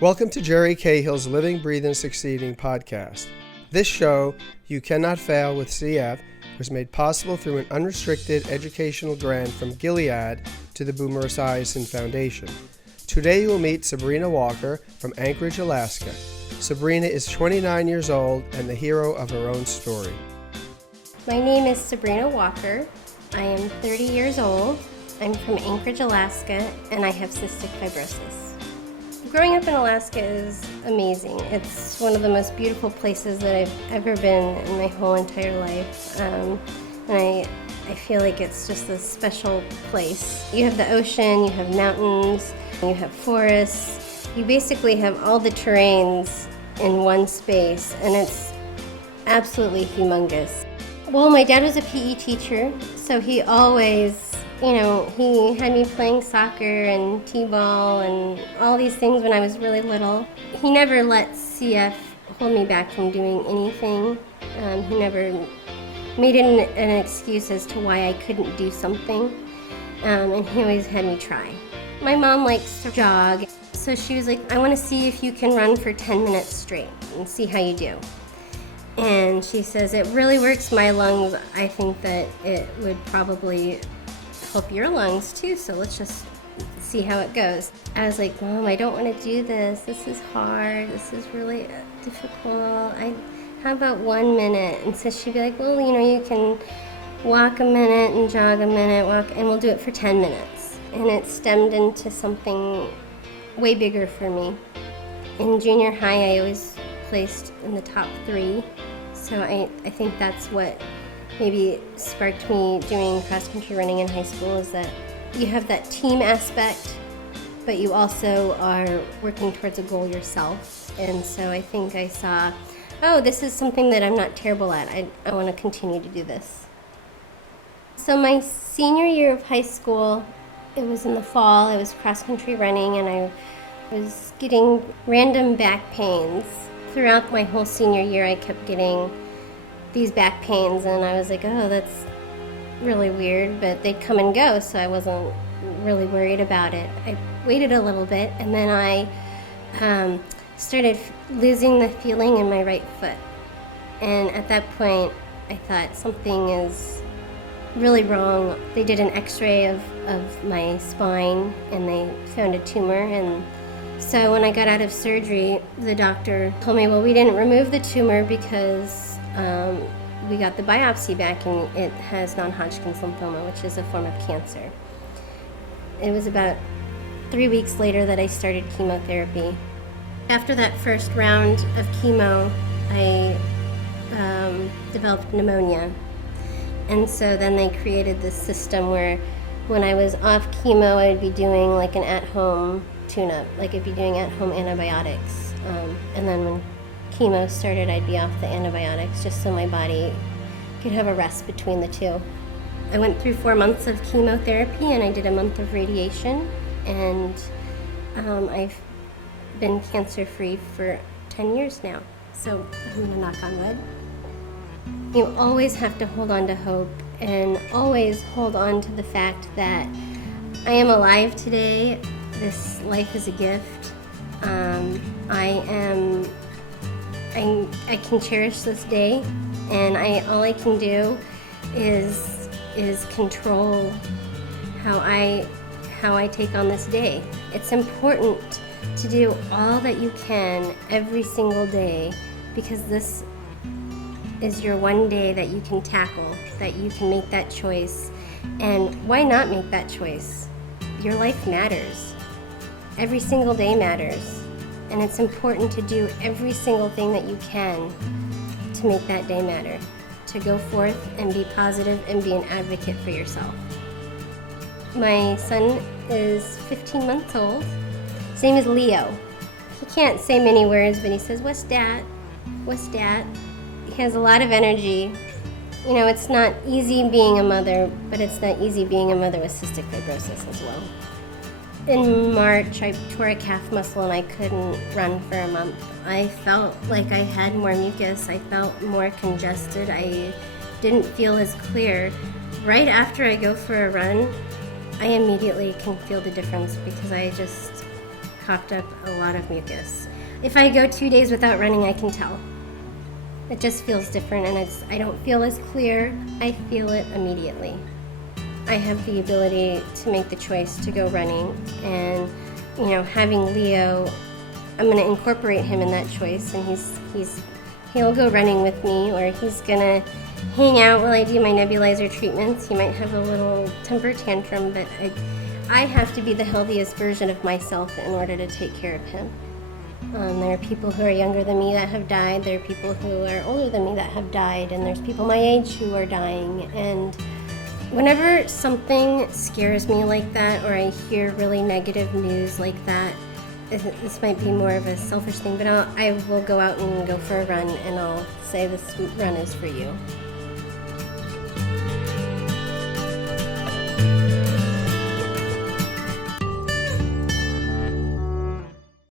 Welcome to Jerry Cahill's Living, Breathing, Succeeding podcast. This show, You Cannot Fail with CF, was made possible through an unrestricted educational grant from Gilead to the Boomer Esiason Foundation. Today you will meet Sabrina Walker from Anchorage, Alaska. Sabrina is 29 years old and the hero of her own story. My name is Sabrina Walker. I am 30 years old. I'm from Anchorage, Alaska, and I have cystic fibrosis. Growing up in Alaska is amazing. It's one of the most beautiful places that I've ever been in my whole entire life. And I feel like it's just a special place. You have the ocean, you have mountains, you have forests. You basically have all the terrains in one space, and it's absolutely humongous. Well, my dad was a PE teacher, so he always, he had me playing soccer and t-ball and all these things when I was really little. He never let CF hold me back from doing anything. He never made it an excuse as to why I couldn't do something, and he always had me try. My mom likes to jog, so she was like, I want to see if you can run for 10 minutes straight and see how you do. And she says, it really works my lungs. I think that it would probably help your lungs too, so let's just see how it goes. I was like, Mom, I don't want to do this. This is hard. This is really difficult. How about 1 minute? And so she'd be like, well, you can walk a minute and jog a minute, and we'll do it for 10 minutes. And it stemmed into something way bigger for me. In junior high, I always placed in the top 3. So I think that's what maybe sparked me doing cross-country running in high school, is that you have that team aspect, but you also are working towards a goal yourself. And so I think I saw, this is something that I'm not terrible at. I want to continue to do this. So my senior year of high school, it was in the fall, I was cross-country running, and I was getting random back pains. Throughout my whole senior year, I kept getting these back pains, and I was like, that's really weird, but they'd come and go, so I wasn't really worried about it. I waited a little bit, and then I started losing the feeling in my right foot. And at that point, I thought something is really wrong. They did an x-ray of my spine, and they found a tumor, and so when I got out of surgery, the doctor told me, well, we didn't remove the tumor because we got the biopsy back and it has non-Hodgkin's lymphoma, which is a form of cancer. It was about 3 weeks later that I started chemotherapy. After that first round of chemo, I developed pneumonia. And so then they created this system where when I was off chemo, I would be doing like an at-home tune-up, like I'd be doing at-home antibiotics. And then when chemo started, I'd be off the antibiotics just so my body could have a rest between the two. I went through 4 months of chemotherapy and I did a month of radiation, and I've been cancer-free for 10 years now. So I'm gonna knock on wood. You always have to hold on to hope and always hold on to the fact that I am alive today. This life is a gift. I can cherish this day, and all I can do is control how I take on this day. It's important to do all that you can every single day, because this is your one day that you can tackle, that you can make that choice. And why not make that choice? Your life matters. Every single day matters. And it's important to do every single thing that you can to make that day matter, to go forth and be positive and be an advocate for yourself. My son is 15 months old. His name is Leo. He can't say many words, but he says, "What's dat? What's dat?" He has a lot of energy. It's not easy being a mother, but it's not easy being a mother with cystic fibrosis as well. In March, I tore a calf muscle and I couldn't run for a month. I felt like I had more mucus. I felt more congested. I didn't feel as clear. Right after I go for a run, I immediately can feel the difference because I just coughed up a lot of mucus. If I go 2 days without running, I can tell. It just feels different, and I don't feel as clear. I feel it immediately. I have the ability to make the choice to go running, and having Leo, I'm going to incorporate him in that choice, and he'll go running with me, or he's going to hang out while I do my nebulizer treatments. He might have a little temper tantrum, but I have to be the healthiest version of myself in order to take care of him. There are people who are younger than me that have died. There are people who are older than me that have died, and there's people my age who are dying. And whenever something scares me like that, or I hear really negative news like that, this might be more of a selfish thing, but I will go out and go for a run, and I'll say, this run is for you.